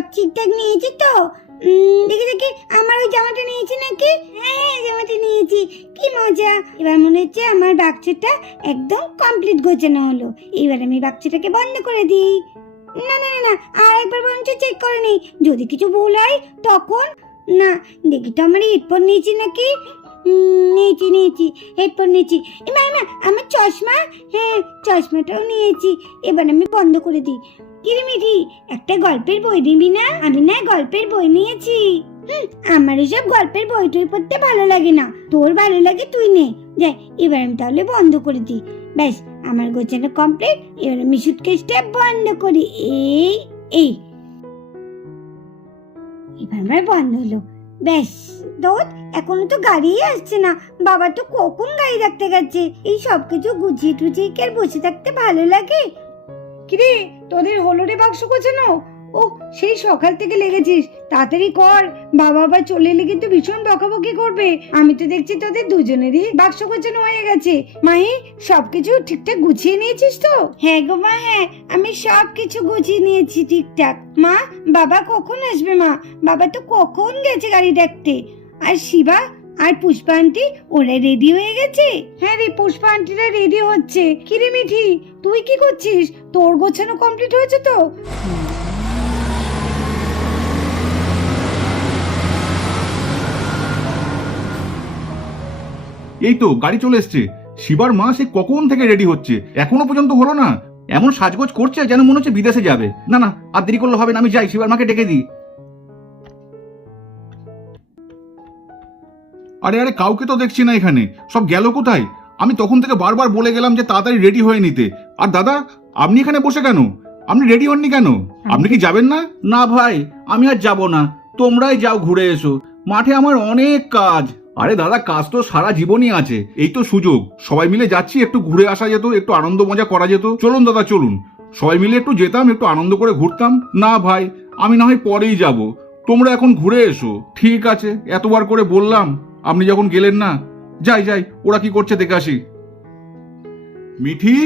সব ঠিকঠাক নিয়েছি তো? দেখি দেখি আমার ওই জামাটা নিয়েছি নাকি? হ্যাঁ, জামাটা নিয়েছি। কি মজা! এবার মনে হচ্ছে আমার বাক্সটা একদম কমপ্লিট গোছানো হলো। এবার আমি বাক্সটাকে বন্ধ করে দিই। না না না না, আর একবার বরঞ্চ চেক করে নিই, যদি কিছু ভুল হয় তখন। না, দেখি তো আমার হেডফোন নিয়েছি নাকি। নিয়েছি হেডফোন নিয়েছি। এমা এমা, আমার চশমা, হ্যাঁ চশমাটাও নিয়েছি। এবার আমি বন্ধ করে দিই। কিরিমিরি, একটা গল্পের বই নিবি না? আমি না গল্পের বই নিয়েছি। আমার এসব গল্পের বই টই পড়তে ভালো লাগে না। তোর ভালো লাগে তুই নে। যাই, এবার আমি তাহলে বন্ধ করে দিই। ব্যাস, আমার গোছানো কমপ্লিট। এবার আমি সুটকেসটা বন্ধ করি। এই এই এবার আমার বন্ধ হলো। ব্যাস, দোদ এখনো তো গাড়ি আসছে না। বাবা তো কখন গাড়ি রাখতে গেছে। এই সব কিছু গুছিয়ে টুছিয়ে কি আর বসে থাকতে ভালো লাগে? কিরে, তোদের হলো রে বাক্স গোছানো? ও, সেই সকাল থেকে লেগেছিস, তাড়াতাড়ি কর। বাবা আবার চলে এলে কিন্তু ভীষণ বকাবকি করবে। আমি তো দেখছি তোদের দুজনেরই বাক্স গোছানো হয়ে গেছে। মাহি, সবকিছু ঠিকঠাক গুছিয়ে নিয়েছিস তো? হ্যাঁ গো মা, হ্যাঁ, আমি সব কিছু গুছিয়ে নিয়েছি ঠিকঠাক। মা, বাবা কখন আসবে? মা, বাবা তো কখন গেছে গাড়ি ডাকতে। আর শিবা আর পুষ্পা আন্টি ওরা রেডি হয়ে গেছে? হ্যাঁ রে, পুষ্পা আন্টিরা রেডি হচ্ছে। কিরে মিঠি, তুই কি করছিস? তোর গোছানো কমপ্লিট হয়েছে তো? এই তো গাড়ি চলে এসছে। শিবার মা সে কখন থেকে রেডি হচ্ছে, এখনো পর্যন্ত হলো না। এমন সাজগোজ করছে যেন মনে হচ্ছে বিদেশে যাবে। না না, আর দেরি করলে হবে না, আমি যাই শিবার মাকে ডেকে দিই। আরে আরে, কাউকে তো দেখছি না এখানে, সব গেল কোথায়? আমি তখন থেকে বারবার বলে গেলাম যে তাড়াতাড়ি রেডি হয়ে নিতে। আর দাদা, আপনি এখানে বসে কেন? আপনি রেডি হননি কেন? আপনি কি যাবেন না? না ভাই, আমি আর যাব না, তোমরাই যাও, ঘুরে এসো। মাঠে আমার অনেক কাজ। আরে দাদা, কাজ তো সারা জীবনই আছে, এই তো সুযোগ, সবাই মিলে যাচ্ছি, একটু ঘুরে আসা যেত, একটু আনন্দ মজা করা যেত। চলুন দাদা চলুন, সবাই মিলে একটু যেতাম, একটু আনন্দ করে ঘুরতাম। না ভাই, আমি না হয় পরেই যাব, তোমরা এখন ঘুরে এসো। ঠিক আছে, এতবার করে বললাম, আপনি যখন গেলেন না। যাই যাই, ওরা কি করছে দেখে আসি। মিঠি,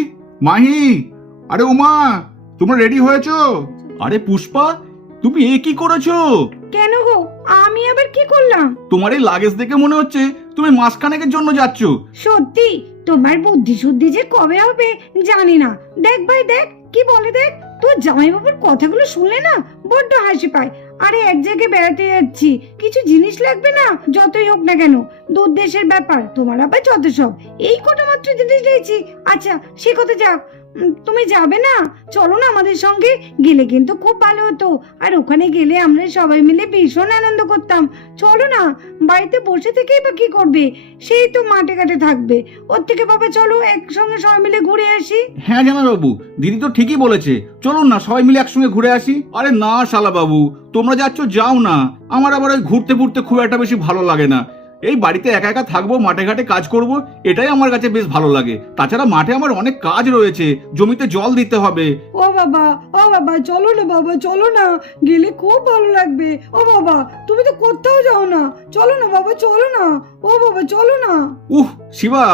মাহি, আরে উমা, তোমরা রেডি হয়েছো? আরে পুষ্পা, তুমি এ কি করেছো? কেন গো, আমি আবার কি করলাম? তোমার এই লাগেজ দেখে মনে হচ্ছে তুমি মাসখানেকের জন্য যাচ্ছ। সত্যি, তোমার বুদ্ধি শুদ্ধি যে কবে হবে জানি না। দেখ ভাই দেখ, কি বলে দেখ। তোর জামাইবাবুর কথাগুলো শুনলে না বড্ড হাসি পায়। আরে এক জায়গায় বেড়াতে যাচ্ছি, কিছু জিনিস লাগবে না, যতই হোক না কেন, দূর দেশের ব্যাপার, তোমার আবার যত সব। এই কটা মাত্র জিনিস নিয়েছি। আচ্ছা, সে কথা যাক, তুমি যাবে না? চলো না আমাদের সঙ্গে, গেলে কিন্তু খুব ভালো হতো। আর ওখানে গেলে আমরা সবাই মিলে ভীষণ আনন্দ করতাম। চলো না, বাড়িতে বসে থেকেই বা কি করবে? সেই তো মাঠে ঘাটে থাকবে। ওর থেকে বাবা চলো একসঙ্গে সবাই মিলে ঘুরে আসি। হ্যাঁ জামাইবাবু, দিদি তো ঠিকই বলেছে, চলুন না সবাই মিলে একসঙ্গে ঘুরে আসি। আরে না শালা বাবু, তোমরা যাচ্ছ যাও না, আমার আবার ওই ঘুরতে ঘুরতে খুব একটা বেশি ভালো লাগে না। এই বাড়িতে একা একা থাকবো, মাঠে ঘাটে কাজ করব, এটাই আমার কাছে বেশ ভালো লাগে। তাছাড়া মাঠে আমার অনেক কাজ রয়েছে, জমিতে জল দিতে হবে। ও বাবা, ও বাবা, চলো না বাবা, চলো না, গেলে খুব ভালো লাগবে। ও বাবা, তুমি তো কোথাও যাও না, চলো না বাবা, চলো না। ও বাবা, চলো না। উহ শিবা,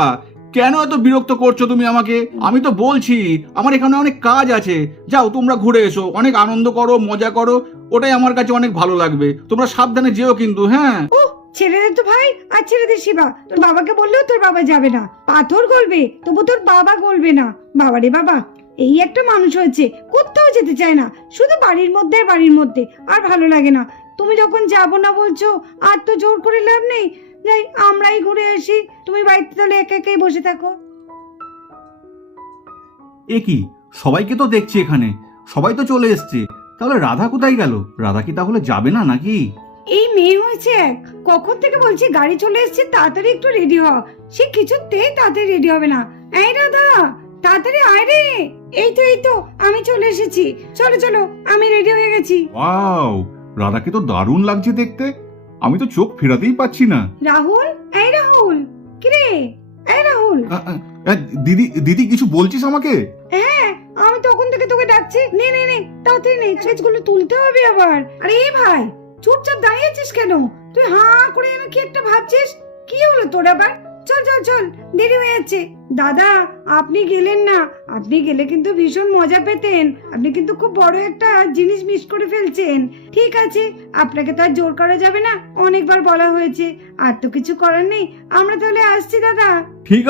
কেন এত বিরক্ত করছো তুমি আমাকে? আমি তো বলছি আমার এখানে অনেক কাজ আছে, যাও তোমরা ঘুরে এসো, অনেক আনন্দ করো, মজা করো, ওটাই আমার কাছে অনেক ভালো লাগবে। তোমরা সাবধানে যেও কিন্তু, হ্যাঁ। ছেড়ে দে তো ভাই, আর ছেড়ে দে শিবা। তোর বাবাকে বললেও তোর বাবা যাবে না, পাথর গলবে তবু তোর বাবা গলবে না। বাবা রে বাবা, এই একটা মানুষ হয়েছে, কোথাও যেতে চায় না, শুধু বাড়ির মধ্যে আর বাড়ির মধ্যে, আর ভালো লাগে না। তুমি যখন যাবো না বলছো, আর তো জোর করে লাভ নেই। যাই, আমরাই ঘুরে আসি, তুমি বাড়িতে তাহলে একা একাই বসে থাকো। এ কি, সবাইকে তো দেখছি এখানে, সবাই তো চলে এসছে, তাহলে রাধা কোথায় গেল? রাধা কি তাহলে যাবে না নাকি? এই মেয়ে হয়েছে এক, কখন থেকে বলছি গাড়ি চলে এসেছে, তাড়াতাড়ি একটু রেডি হ। সে কিছুতেই তাড়াতাড়ি রেডি হবে না। এই রাধা, তাড়াতাড়ি আয় রে। এই তো আমি চলে এসেছি। চলো চলো, আমি রেডি হয়ে গেছি। ওয়াও, রাধাকে তো দারুণ লাগছে দেখতে, আমি তো চোখ ফেরাতেই পাচ্ছি না। রাহুল, এই রাহুল, কিরে? এই রাহুল। দিদি, দিদি কিছু বলছিস আমাকে? হ্যাঁ, আমি তখন থেকে তোকে ডাকছি। নে নে নে, তাড়াতাড়ি নে, ড্রেসগুলো তুলতে হবে আবার। আরে এই ভাই, চুপচাপ দাঁড়িয়েছিস কেন? তুই হাঁ করে এনে কি একটা ভাবছিস? কি হলো তোর আবার? চল চল চল, দেরি হয়ে যাচ্ছে। দাদা, আপনি গেলেন না, আপনি গেলে কিন্তু ভীষণ মজা পেতেন। আপনি কিন্তু খুব বড় একটা জিনিস মিস করে ফেলছেন। ঠিক আছে, আপনাকে তো আর জোর করা যাবে না, অনেকবার বলা হয়েছে, আর তো কিছু করার নেই। আমরা তাহলে আসছি দাদা। ঠিক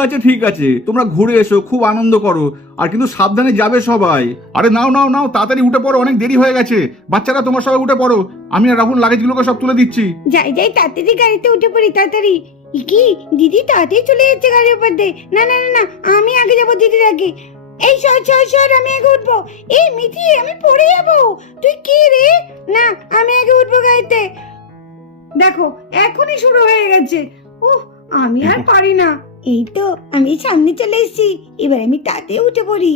আছে, তোমরা ঘুরে এসো, খুব আনন্দ করো, আর কিন্তু সাবধানে যাবে সবাই। আরে নাও নাও নাও, তাড়াতাড়ি উঠে পড়ো, অনেক দেরি হয়ে গেছে। বাচ্চারা তোমরা সবাই উঠে পড়ো, আমি আর রাহুল লাগেজগুলোকে সব তুলে দিচ্ছি। যাই যাই, তাড়াতাড়ি গাড়িতে উঠে পড়ি, তাড়াতাড়ি। কি দিদি তাড়াতাড়ি চলে যাচ্ছে গাড়ির উপর দিয়ে। না না না না, আমি আগে যাবো দিদির আগে। এই সর, আমি আগে উঠবো। এই মিঠি, আমি পড়ে যাবো। তুই কি রে? না, আমি আগে উঠবো গাড়িতে। দেখো, এখনই শুরু হয়ে গেছে। উহ, আমি আর পারি না। এই তো আমি সামনে চলে এসেছি, এবার আমি তাতে উঠে পড়ি।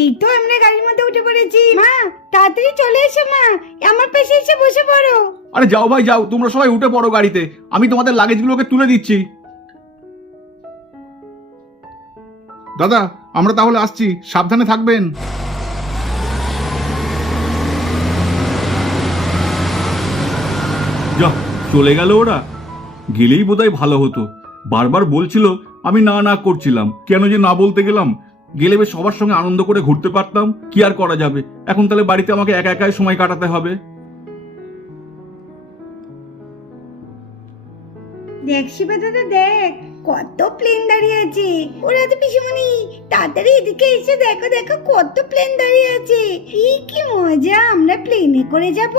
এই তো আমরা গাড়ির মধ্যে উঠে পড়েছি। মা, তাড়াতাড়ি চলে এসো মা, আমার পাশে এসে বসে পড়ো। আরে যাও ভাই যাও, তোমরা সবাই উঠে পড়ো গাড়িতে, আমি তোমাদের লাগেজগুলোকে তুলে দিচ্ছি। দাদা, আমরা তাহলে আসছি, সাবধানে থাকবেন। যা, চলে গেল ওরা। গেলেই বোধহয় ভালো হতো, বারবার বলছিল, আমি না না করছিলাম, কেন যে না বলতে গেলাম। গেলে বেশ সবার সঙ্গে আনন্দ করে ঘুরতে পারতাম, কি আর করা যাবে। এখন তাহলে বাড়িতে আমাকে একা একাই সময় কাটাতে হবে। দেখ শিবা দাদা, দেখ কত প্লেন দাঁড়িয়ে আছে। ওরা তো পিসিমণি, তাড়াতাড়ি এদিকে এসে দেখো দেখো, কত প্লেন দাঁড়িয়ে আছে। কি মজা, আমরা প্লেনে করে যাব,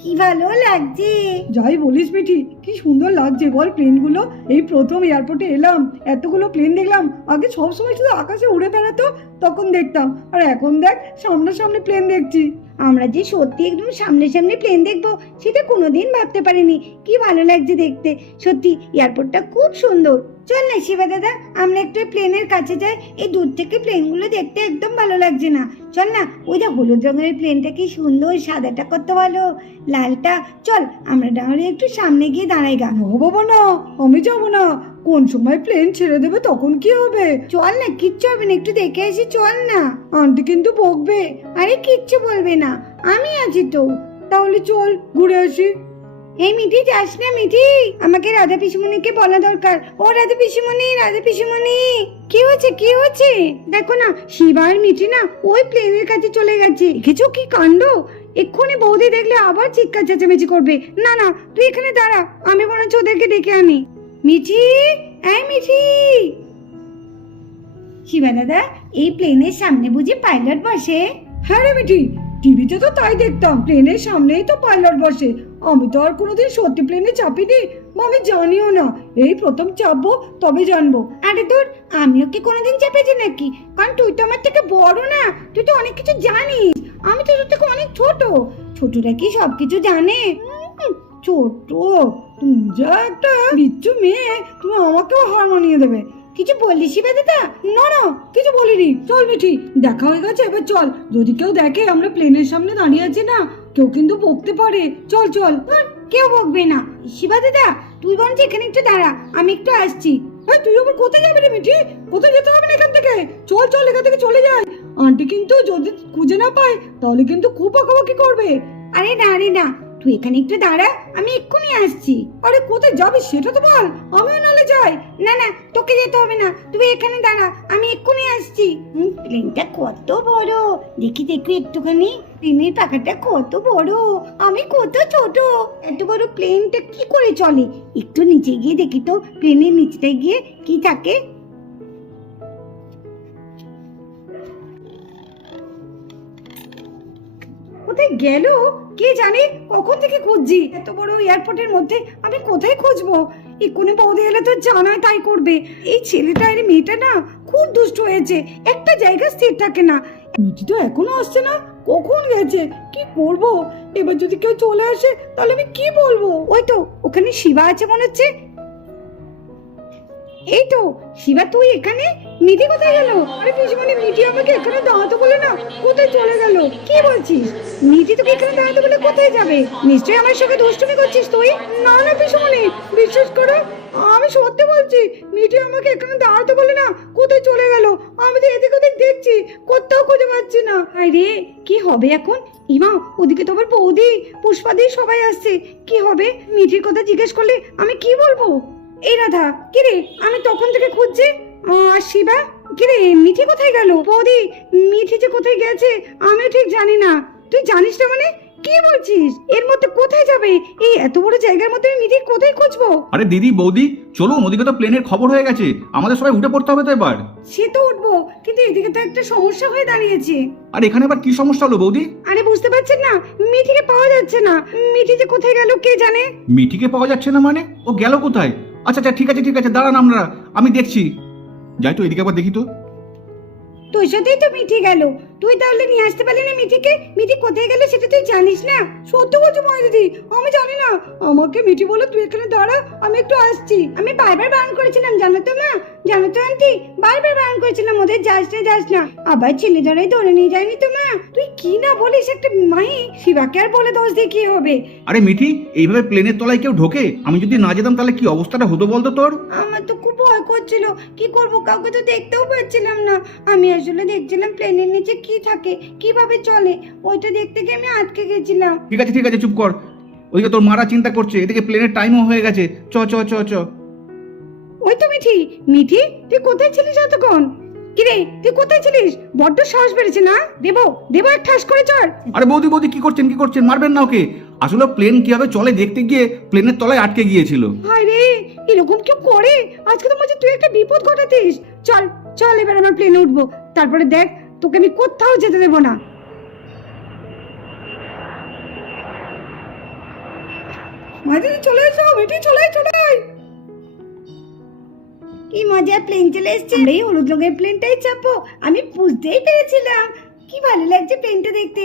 কি ভালো লাগছে। যাই বলিস মিঠি, কি সুন্দর লাগছে বল প্লেনগুলো। এই প্রথম এয়ারপোর্টে এলাম, এতগুলো প্লেন দেখলাম। আগে সব সময় শুধু আকাশে উড়ে বেড়াতো, তখন দেখতাম, আর এখন দেখ সামনাসামনি প্লেন দেখছি। আমরা যে সত্যি একদম সামনে সামনে প্লেন দেখবো, সেটা কোনোদিন ভাবতে পারিনি। কি ভালো লাগছে দেখতে, সত্যি এয়ারপোর্টটা খুব সুন্দর। চল না শিবা দাদা, আমরা একটু প্লেনের কাছে যাই। এই দূর থেকে প্লেনগুলো দেখতে একদম ভালো লাগছে না। চল না, ওই যে হলুদ রঙের প্লেনটা কি সুন্দর, সাদাটা কত ভালো, লালটা। চল আমরা তাহলে একটু সামনে গিয়ে দাঁড়াই গা। ও বাবা না, আমি যাবো না। কোন সময় প্লেন ছেড়ে দেবে তখন কি হবে? চল না, কিচ্ছু হবে না, একটু দেখে আসি, চল না। আন্টি কিন্তু বকবে। আরে কিচ্ছু বলবে না, আমি আছি তো। তাহলে চল ঘুরে আসি। এই মিঠি, যাস না মিঠি, আমাকে রাধা পিসিমণিকে বলা দরকার। ও রাধা পিসিমণি, রাধা পিসিমণি, কি হচ্ছে? দেখো না, শিবা আর মিঠি না ওই প্লেনের কাছে চলে গেছে। কিছু কি কাণ্ড! এক্ষুনি বৌদি দেখলে আবার চিৎকার চেঁচামেচি করবে। না না, তুই এখানে দাঁড়া, আমি বরঞ্চ ওদেরকে ডেকে আনি। মিঠি, এই মিঠি। শিবা দাদা, এই প্লেনের সামনে বুঝি পাইলট বসে? হ্যাঁ রে মিঠি, টিভিতে তো তাই দেখতাম, প্লেনের সামনেই তো পাইলট বসে। আমি তো আর কোনোদিন সত্যি প্লেনে চাপিনি, বা আমি জানিও না। এই প্রথম চাপবো, তবে জানবো। আরে তোর, আমিও কি কোনোদিন চেপেছি নাকি? কারণ তুই তো আমার থেকে বড় না, তুই তো অনেক কিছু জানিস। আমি তো তোর থেকে অনেক ছোট। ছোটরা কি সবকিছু জানে? ছোট? তুমি যা একটা বিচ্ছু মেয়ে, তুমি আমাকেও হার মানিয়ে দেবে। কিছু বললি শিবা দাদা? না না, কিছু বলিনি। চল মিঠি, দেখা হয়ে গেছে, এবার চল। যদি কেউ দেখে আমরা প্লেনের সামনে দাঁড়িয়ে আছি না, কেউ কিন্তু বকতে পারে। চল চল। কেউ বকবে না। শিবা দাদা, তুই বরঞ্চ এখানে একটু দাঁড়া, আমি একটু আসছি। তুই আবার কোথায় যাবি রে মিঠি? কোথায় যেতে হবে না এখান থেকে। চল চল, এখান থেকে চলে যাই। আন্টি কিন্তু যদি খুঁজে না পায়, তাহলে কিন্তু খুব বকাবকি করবে। আরে না রে না, তুই এখানে একটু দাঁড়া, আমি এক্ষুনি আসছি। আরে কোথায় যাবি সেটা তো বল, আমিও নালে যাই। না না, তোকে যেতে হবে না, তুই এখানে দাঁড়া, আমি এক্ষুনি আসছি। প্লেনটা কত বড়, দেখি দেখি একটুখানি। প্লেনের পাখাটা কত বড়, আমি কত ছোট। এত বড় প্লেনটা কি করে চলে? একটু নিচে গিয়ে দেখি তো, প্লেনের নিচটা গিয়ে কি থাকে। কোথায় গেল কে জানে, কখন থেকে খুঁজছি। এত বড় এয়ারপোর্টের মধ্যে আমি কোথায় খুঁজবো? এক্ষুনি বৌদি এলে তো জানায় তাই করবে। এই ছেলেটা আর মেয়েটা না খুব দুষ্ট হয়েছে, একটা জায়গা স্থির থাকে না। মিটি তো এখনো আসছে না, কখন গেছে? কি করব এবার? যদি কেউ চলে আসে তাহলে আমি কি বলবো? ওই তো ওখানে শিবা আছে মনে হচ্ছে। এই তো শিবা, তুই এখানে? মিঠি কোথায় গেল? আরে পিসিমণি, মিটি আমাকে এখানে দাঁড়াতে বলে না কোথায় চলে গেল। কি বলছিস? মিঠি তোকে এখানে দাঁড়াতে বলে কোথায় যাবে? নিশ্চয়ই আমার সঙ্গে দুষ্টুমি করছিস তুই। না না পিসিমণি, বিশ্বাস করো, আমি সত্যি বলছি। মিটি আমাকে এখানে দাঁড়াতে বলে না কোথায় চলে গেল। আমি বৌদি এদিক ওদিক দেখছি, কোথাও খুঁজে পাচ্ছি না। আরে কি হবে এখন? ইমা, ওদিকে তো আবার বৌদি পুষ্পা দিয়ে সবাই আসছে, কি হবে? মিঠির কথা জিজ্ঞেস করলে আমি কি বলবো? এই রাধা, কিরে আমি তখন থেকে খুঁজছি। আর শিবা, কিরে মিঠি কোথায় গেল? বৌদি, মিঠি যে কোথায় গেছে আমিও ঠিক জানি না। তুই জানিস না মানে? কি বলছিস? এর মধ্যে কোথায় যাবে? এই এত বড় জায়গার মধ্যে আমি মিঠি কোথায় খুঁজবো? আরে দিদি বৌদি চলুন, ওদিকে তো প্লেনের খবর হয়ে গেছে, আমাদের সবাই উঠে পড়তে হবে তো এবার। সে তো উঠবো, কিন্তু এদিকে তো একটা সমস্যা হয়ে দাঁড়িয়েছে। আর এখানে আবার কি সমস্যা হলো বৌদি? আরে বুঝতে পারছেন না, মিঠিকে পাওয়া যাচ্ছে না। মিঠি যে কোথায় গেল কে জানে। মিঠিকে পাওয়া যাচ্ছে না মানে? ও গেল কোথায়? আচ্ছা আচ্ছা, ঠিক আছে ঠিক আছে, দাঁড়ান আপনারা, আমি দেখছি। যাই তো এদিকে আবার দেখি তো। তোর সাথেই তো মিঠি গেল, তুই তাহলে নিয়ে আসতে পারলি না মিঠিকে? মিঠি কোথায় গেল সেটা তুই জানিস না? সত্যি বলছো মা দিদি, আমি জানি না। আমাকে মিঠি বলে তুই এখানে দাঁড়া, আমি একটু আসছি। আমি বারবার বারণ করেছিলাম জানো তো মা, জানো তো আন্টি, বারবার বারণ করেছিলাম ওদের যাস না। আবার ছেলে ধরে ধরে নিয়ে যায়নি তো মা? তুই কি না বলিস একটা মাহি, শিবাকে আর বলে দোষ দিয়ে কি হবে? আরে মিঠি, এইভাবে প্লেনের তলায় কেউ ঢোকে? আমি যদি না যেতাম তাহলে কি অবস্থাটা হতো বলতো তোর? আমার তো খুব ভয় করছিল, কি করব, কাউকে তো দেখতেও পাচ্ছিলাম না। আমি আসলে দেখছিলাম প্লেনের নিচে কি থাকে, কিভাবে চলে, ওইটা দেখতে গিয়ে আমি আটকে গেছিলাম। ঠিক আছে চুপ কর, ওইদিকে তোর মারা চিন্তা করছে, এদিকে প্লেনের টাইমও হয়ে গেছে। চ চ চ চ। ওই তো মিঠি, মিঠি তুই কোথায় ছিলিস এতক্ষণ? কিরে তুই কোথায় ছিলিস? বড্ড সাহস বেড়েছে না? দেবো এক ঠাস করে চড়। আরে বৌদি বৌদি কি করছেন মারবেন না ওকে। আসলে প্লেন কিভাবে চলে দেখতে গিয়ে প্লেনের তলায় আটকে গিয়েছিল। হায় রে, এরকম কেউ করে? আজকে তো মনে তুই একটা বিপদ ঘটাতিস। চল চল, এবার আমার প্লেনে উঠবো, তারপরে দেখ তোকে আমি কোথাও যেতে দেবো না। মাঝে চলে এসো, মিঠি চলে আয়। কি মজা, প্লেন চলে এসছে। আমরা এই হলুদ রঙের প্লেনটাই চাপবো। আমি বুঝতেই পেরেছিলাম, কি ভালো লাগছে প্লেনটা দেখতে।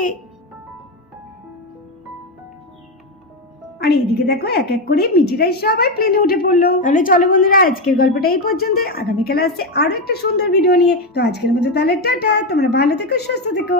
আর এদিকে দেখো এক এক করে মিঠিরাই সবাই প্লেনে উঠে পড়লো। তাহলে চলো বন্ধুরা, আজকের গল্পটা এই পর্যন্ত। আগামীকাল আসছে আরো একটা সুন্দর ভিডিও নিয়ে। তো আজকের মতো তাহলে টাটা, তোমরা ভালো থেকো, সুস্থ থেকো।